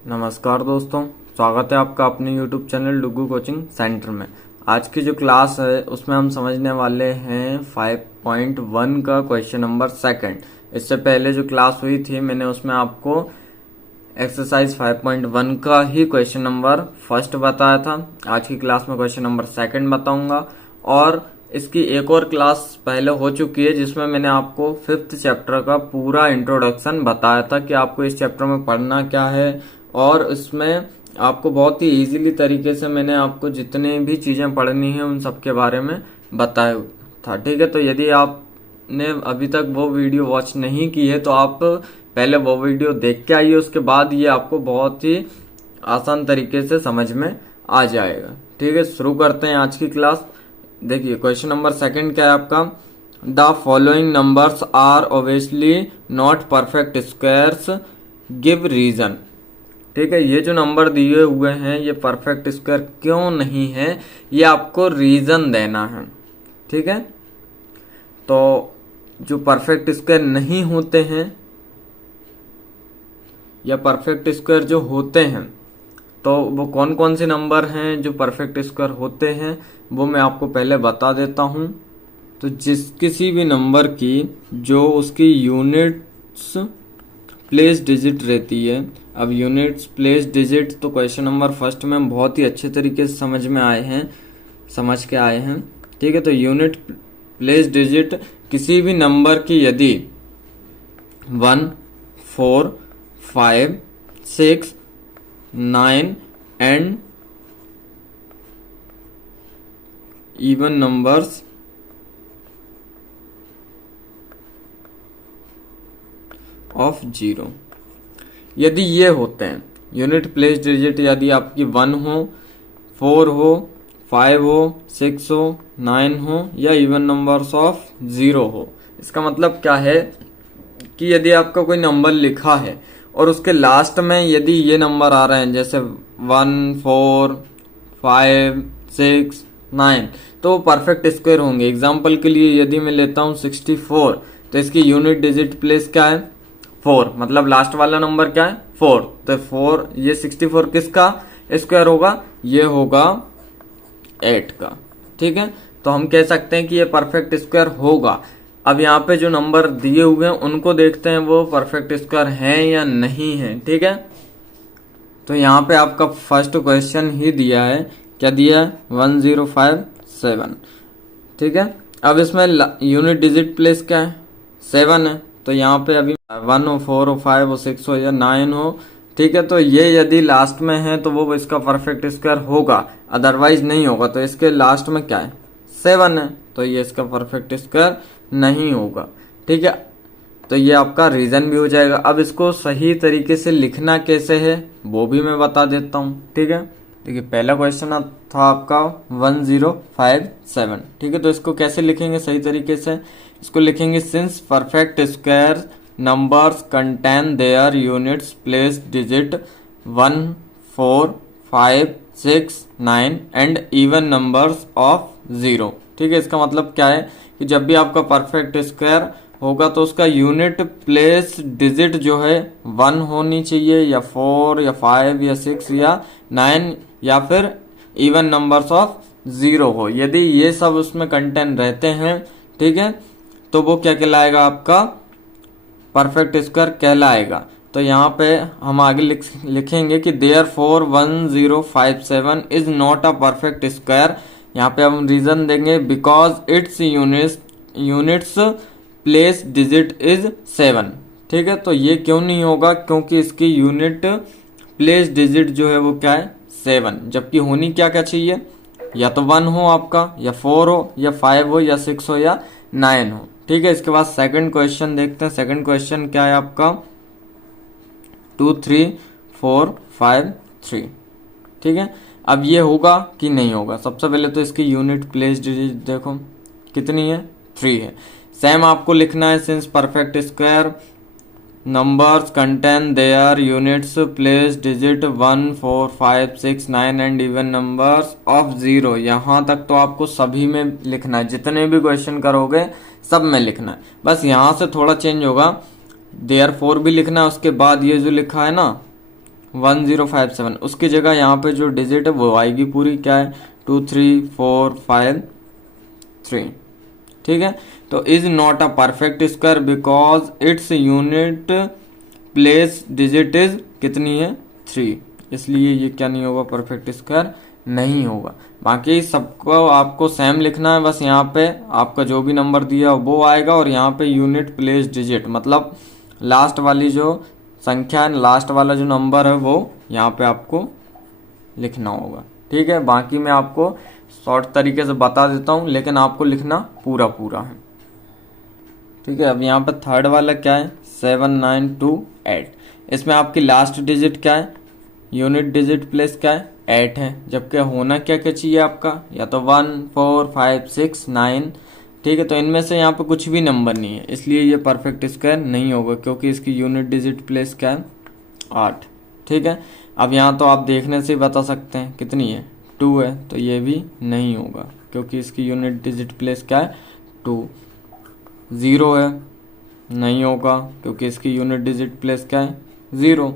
नमस्कार दोस्तों, स्वागत है आपका अपने YouTube चैनल डुगू कोचिंग सेंटर में। आज की जो क्लास है उसमें हम समझने वाले हैं 5.1 का क्वेश्चन नंबर सेकंड। इससे पहले जो क्लास हुई थी मैंने उसमें आपको एक्सरसाइज 5.1 का ही क्वेश्चन नंबर फर्स्ट बताया था। आज की क्लास में क्वेश्चन नंबर सेकंड बताऊंगा और इसकी एक और क्लास पहले हो चुकी है जिसमें मैंने आपको 5th चैप्टर का पूरा इंट्रोडक्शन बताया था कि आपको इस चैप्टर में पढ़ना क्या है, और इसमें आपको बहुत ही इजीली तरीके से मैंने आपको जितने भी चीजें पढ़नी है उन सब के बारे में बताया था। ठीक है, तो यदि आपने अभी तक वो वीडियो वॉच नहीं की है तो आप पहले वो वीडियो देख के आइए, उसके बाद ये आपको बहुत ही आसान तरीके से समझ में आ जाएगा। ठीक है, शुरू करते हैं आज की क्लास। देखिए क्वेश्चन नंबर सेकंड क्या है आपका, the following numbers are obviously not perfect squares, give reason. ठीक है, ये जो नंबर दिए हुए हैं ये परफेक्ट स्क्वायर क्यों नहीं है, ये आपको रीजन देना है। ठीक है, तो जो परफेक्ट स्क्वायर नहीं होते हैं या परफेक्ट स्क्वायर जो होते हैं तो वो कौन कौन से नंबर हैं जो परफेक्ट स्क्वायर होते हैं वो मैं आपको पहले बता देता हूं। तो किसी भी नंबर की जो उसकी यूनिट्स प्लेस डिजिट रहती है, अब यूनिट्स प्लेस डिजिट तो क्वेश्चन नंबर फर्स्ट में बहुत ही अच्छे तरीके से समझ के आए हैं। ठीक है, तो यूनिट प्लेस डिजिट किसी भी नंबर की यदि 1, 4, 5, 6, 9 एंड इवन नंबर्स ऑफ 0, यदि ये होते हैं यूनिट प्लेस डिजिट, यदि आपकी 1 हो, 4 हो, 5 हो, 6 हो, 9 हो या इवन नंबर्स ऑफ 0 हो। इसका मतलब क्या है कि यदि आपका कोई नंबर लिखा है और उसके लास्ट में यदि ये नंबर आ रहे हैं जैसे 1, 4, 5, 6, 9 तो परफेक्ट स्क्वायर होंगे। एग्जाम्पल के लिए यदि मैं लेता हूं 64 तो इसकी यूनिट डिजिट प्लेस क्या है 4, मतलब लास्ट वाला नंबर क्या है 4, तो 4 ये 64 किसका स्क्वायर होगा, ये होगा 8 का। ठीक है, तो हम कह सकते हैं कि ये परफेक्ट स्क्वायर होगा। अब यहाँ पे जो नंबर दिए हुए हैं उनको देखते हैं वो परफेक्ट स्क्वायर हैं या नहीं है। ठीक है, तो यहाँ पे आपका फर्स्ट क्वेश्चन ही दिया है, क्या दिया है 1057। ठीक है, अब इसमें यूनिट डिजिट प्लेस क्या है 7 है, तो यहाँ पे अभी 1 हो, 4 हो, 5 हो, 6 हो या 9 हो। ठीक है, तो ये यदि लास्ट में है तो वो इसका परफेक्ट स्क्वायर होगा, अदरवाइज नहीं होगा। तो इसके लास्ट में क्या है 7 है, तो ये इसका परफेक्ट स्क्वायर नहीं होगा। ठीक है, तो ये आपका रीजन भी हो जाएगा। अब इसको सही तरीके से लिखना कैसे है वो भी मैं बता देता हूँ। ठीक है, देखिए पहला क्वेश्चन था आपका 1057। ठीक है, तो इसको कैसे लिखेंगे सही तरीके से, इसको लिखेंगे since perfect square numbers contain their units place digit 1, 4, 5, 6, 9 and even numbers of 0। ठीक है, इसका मतलब क्या है कि जब भी आपका परफेक्ट स्क्वायर होगा तो उसका यूनिट प्लेस डिजिट जो है 1 होनी चाहिए या 4 या 5 या 6 या 9 या फिर इवन नंबर्स ऑफ 0 हो। यदि ये सब उसमें कंटेंट रहते हैं, ठीक है, तो वो क्या कहलाएगा आपका परफेक्ट स्क्वायर कहलाएगा। तो यहाँ पे हम आगे लिखेंगे कि therefore 1057 is not a perfect square. यहाँ पे हम रीजन देंगे because it's units place digit is 7। ठीक है, तो ये क्यों नहीं होगा, क्योंकि इसकी यूनिट प्लेस डिजिट जो है वो क्या है 7, जबकि होनी क्या क्या चाहिए, या तो 1 हो आपका, या 4 हो, या 5 हो, या 6 हो, या 9 हो। ठीक है, इसके बाद सेकंड क्वेश्चन देखते हैं। सेकंड क्वेश्चन क्या है आपका 2, 3, 4, 5, 3। ठीक है, अब ये होगा कि नहीं होगा। सबसे पहले तो इसकी यूनिट प्लेस डिजिट देखो कितनी है 3 है। सेम आपको लिखना है since perfect square numbers contain their units place digit 1, 4, 5, 6, 9 and even numbers of 0। यहाँ तक तो आपको सभी में लिखना है, जितने भी क्वेश्चन करोगे सब में लिखना है। बस यहाँ से थोड़ा चेंज होगा, देयर फोर भी लिखना है, उसके बाद ये जो लिखा है ना 1057, उसकी जगह यहाँ पे जो डिजिट है वो आएगी पूरी, क्या है 2 3 4 5 3। ठीक है, तो is not a perfect square because its unit place digit is कितनी है 3, इसलिए ये क्या नहीं होगा, परफेक्ट स्क्वायर नहीं होगा। बाकी सबको आपको सेम लिखना है, बस यहाँ पे आपका जो भी नंबर दिया वो आएगा और यहाँ पे यूनिट प्लेस डिजिट मतलब लास्ट वाली जो संख्या है, लास्ट वाला जो नंबर है वो यहाँ पे आपको लिखना होगा। ठीक है, बाकी मैं आपको शॉर्ट तरीके से बता देता हूँ, लेकिन आपको लिखना पूरा पूरा है। ठीक है, अब यहाँ पे थर्ड वाला क्या है 7928, इसमें आपकी लास्ट डिजिट क्या है, यूनिट डिजिट प्लेस क्या है 8 है, जबकि होना क्या क्या चाहिए आपका, या तो 1 4 5 6 9। ठीक है, तो इनमें से यहाँ पे कुछ भी नंबर नहीं है, इसलिए ये परफेक्ट स्क्वायर नहीं होगा, क्योंकि इसकी यूनिट डिजिट प्लेस क्या है 8। ठीक है, अब यहाँ तो आप देखने से ही बता सकते हैं कितनी है 2 है, तो ये भी नहीं होगा क्योंकि इसकी यूनिट डिजिट प्लेस क्या है 2। 0 है, नहीं होगा क्योंकि इसकी यूनिट डिजिट प्लेस क्या है 0।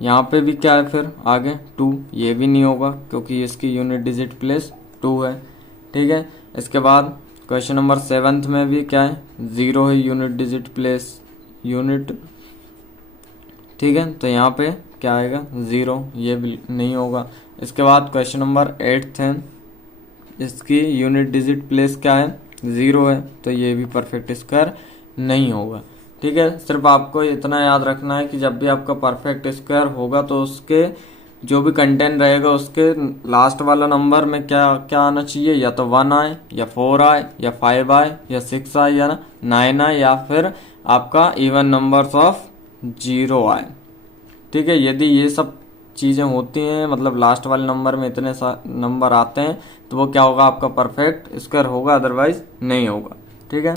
यहाँ पे भी क्या है फिर आगे 2, ये भी नहीं होगा क्योंकि इसकी यूनिट डिजिट प्लेस 2 है। ठीक है, इसके बाद क्वेश्चन नंबर 7 में भी क्या है 0 है यूनिट डिजिट प्लेस यूनिट। ठीक है, तो यहाँ पे क्या आएगा 0, ये भी नहीं होगा। इसके बाद क्वेश्चन नंबर 8 है, इसकी यूनिट डिजिट प्लेस क्या है 0 है, तो ये भी परफेक्ट स्क्वायर नहीं होगा। ठीक है, सिर्फ आपको इतना याद रखना है कि जब भी आपका परफेक्ट स्क्वायर होगा तो उसके जो भी कंटेंट रहेगा उसके लास्ट वाला नंबर में क्या क्या आना चाहिए, या तो 1 आए या 4 आए या 5 आए या 6 आए या 9 आए या फिर आपका इवन नंबर्स ऑफ 0 आए। ठीक है, यदि ये सब चीज़ें होती हैं, मतलब लास्ट वाले नंबर में इतने नंबर आते हैं, तो वो क्या होगा आपका परफेक्ट स्क्वायर होगा, अदरवाइज नहीं होगा। ठीक है।